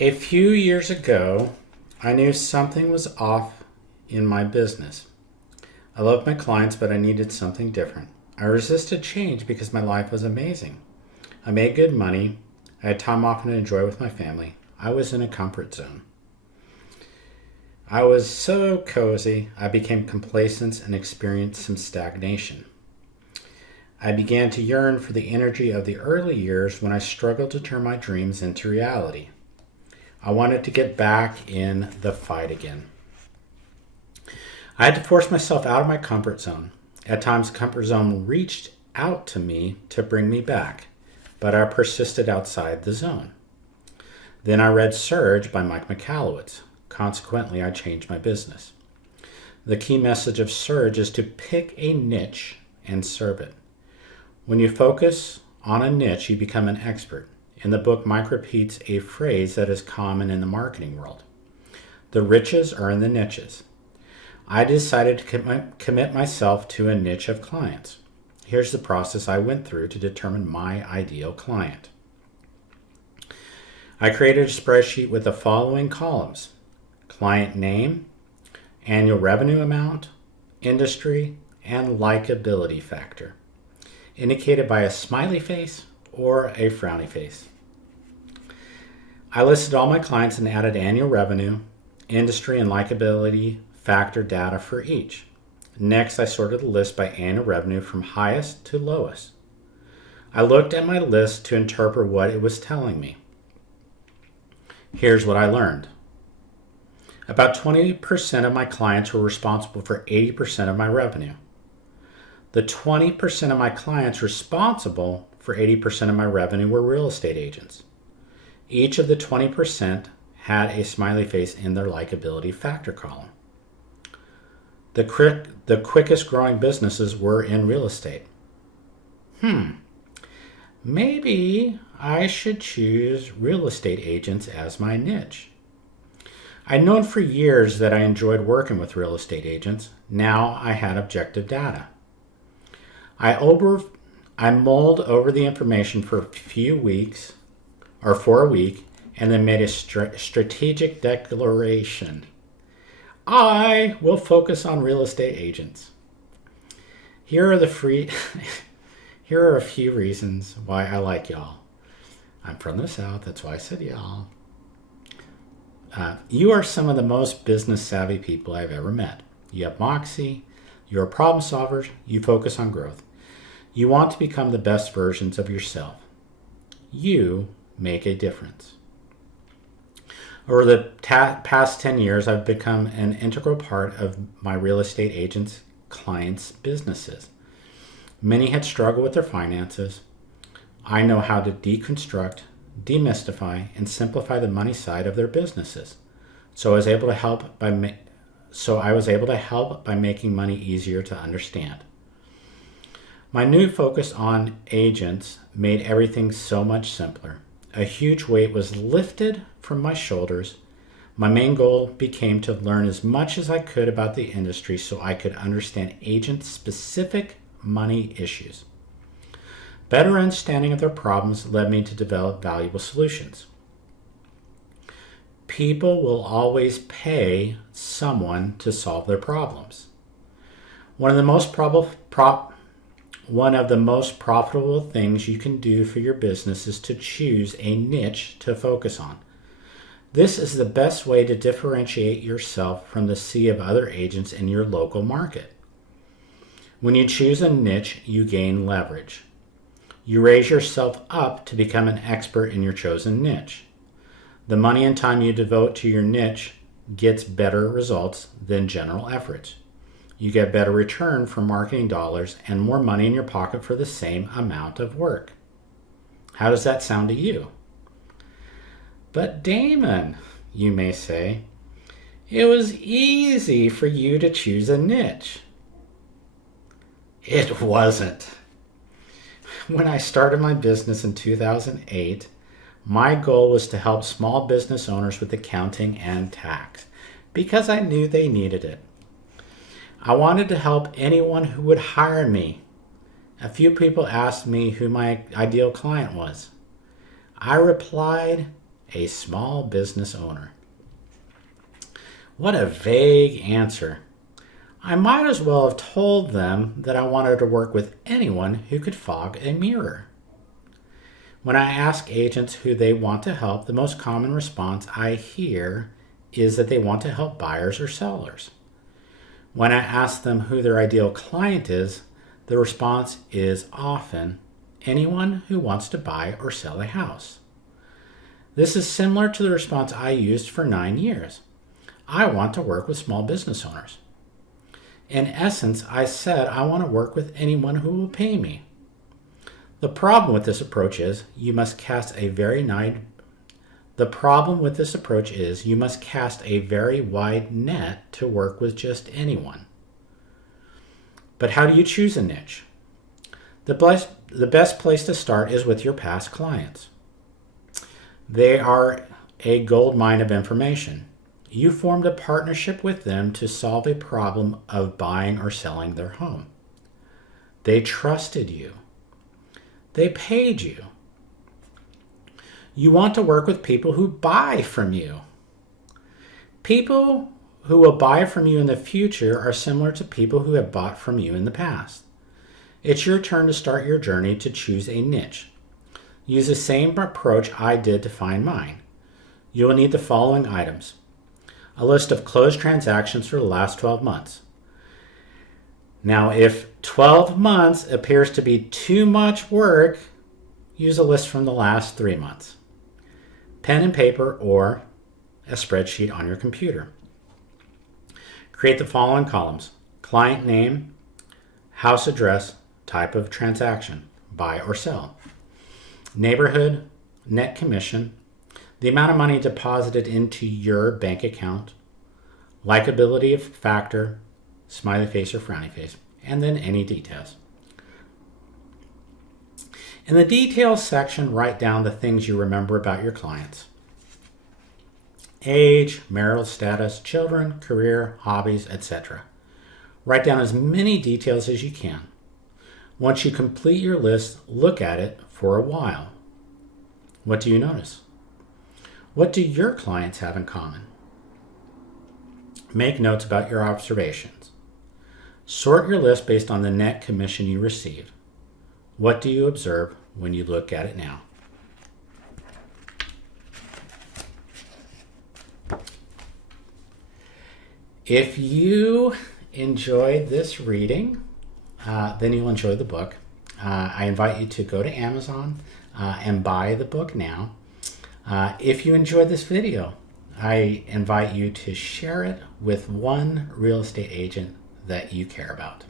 A few years ago, I knew something was off in my business. I loved my clients, but I needed something different. I resisted change because my life was amazing. I made good money. I had time off to enjoy with my family. I was in a comfort zone. I was so cozy, I became complacent and experienced some stagnation. I began to yearn for the energy of the early years when I struggled to turn my dreams into reality. I wanted to get back in the fight again. I had to force myself out of my comfort zone. At times, the comfort zone reached out to me to bring me back, but I persisted outside the zone. Then I read Surge by 𝐦𝐸𝐿. Consequently, I changed my business. The key message of Surge is to pick a niche and serve it. When you focus on a niche, you become an expert. In the book, Mike repeats a phrase that is common in the marketing world. The riches are in the niches. I decided to commit myself to a niche of clients. Here's the process I went through to determine my ideal client. I created a spreadsheet with the following columns: client name, annual revenue amount, industry, and likability factor, indicated by a smiley face or a frowny face. I listed all my clients and added annual revenue, industry, and likability factor data for each. Next, I sorted the list by annual revenue from highest to lowest. I looked at my list to interpret what it was telling me. Here's what I learned. About 20% of my clients were responsible for 80% of my revenue. The 20% of my clients responsible for 80% of my revenue were real estate agents. Each of the 20% had a smiley face in their likability factor column. The quickest growing businesses were in real estate. Maybe I should choose real estate agents as my niche. I'd known for years that I enjoyed working with real estate agents. Now I had objective data. I mulled over the information for a week, and then made a strategic declaration. I will focus on real estate agents. Here are a few reasons why I like y'all. I'm from the South, that's why I said y'all. You are some of the most business savvy people I've ever met. You have moxie, you're problem solvers, you focus on growth. You want to become the best versions of yourself. You make a difference. Over the past 10 years, I've become an integral part of my real estate agents' clients' businesses. Many had struggled with their finances. I know how to deconstruct, demystify, and simplify the money side of their businesses. So I was able to help by making money easier to understand. My new focus on agents made everything so much simpler. A huge weight was lifted from my shoulders. My main goal became to learn as much as I could about the industry so I could understand agents' specific money issues. Better understanding of their problems led me to develop valuable solutions. People will always pay someone to solve their problems. One of the most profitable things you can do for your business is to choose a niche to focus on. This is the best way to differentiate yourself from the sea of other agents in your local market. When you choose a niche, you gain leverage. You raise yourself up to become an expert in your chosen niche. The money and time you devote to your niche gets better results than general efforts. You get better return from marketing dollars and more money in your pocket for the same amount of work. How does that sound to you? But Damon, you may say, it was easy for you to choose a niche. It wasn't. When I started my business in 2008, my goal was to help small business owners with accounting and tax because I knew they needed it. I wanted to help anyone who would hire me. A few people asked me who my ideal client was. I replied, a small business owner. What a vague answer. I might as well have told them that I wanted to work with anyone who could fog a mirror. When I ask agents who they want to help, the most common response I hear is that they want to help buyers or sellers. When I ask them who their ideal client is, the response is often anyone who wants to buy or sell a house. This is similar to the response I used for 9 years. I want to work with small business owners. In essence, I said I want to work with anyone who will pay me. The problem with this approach is you must cast a very wide net to work with just anyone. But how do you choose a niche? The best place to start is with your past clients. They are a gold mine of information. You formed a partnership with them to solve a problem of buying or selling their home. They trusted you. They paid you. You want to work with people who buy from you. People who will buy from you in the future are similar to people who have bought from you in the past. It's your turn to start your journey to choose a niche. Use the same approach I did to find mine. You will need the following items: a list of closed transactions for the last 12 months. Now, if 12 months appears to be too much work, use a list from the last 3 months. Pen and paper or a spreadsheet on your computer. Create the following columns: client name, house address, type of transaction, buy or sell, neighborhood, net commission, the amount of money deposited into your bank account, likability factor, smiley face or frowny face, and then any details. In the details section, write down the things you remember about your clients: age, marital status, children, career, hobbies, etc. Write down as many details as you can. Once you complete your list, look at it for a while. What do you notice? What do your clients have in common? Make notes about your observations. Sort your list based on the net commission you received. What do you observe when you look at it now? If you enjoyed this reading, then you'll enjoy the book. I invite you to go to Amazon and buy the book now. If you enjoyed this video, I invite you to share it with one real estate agent that you care about.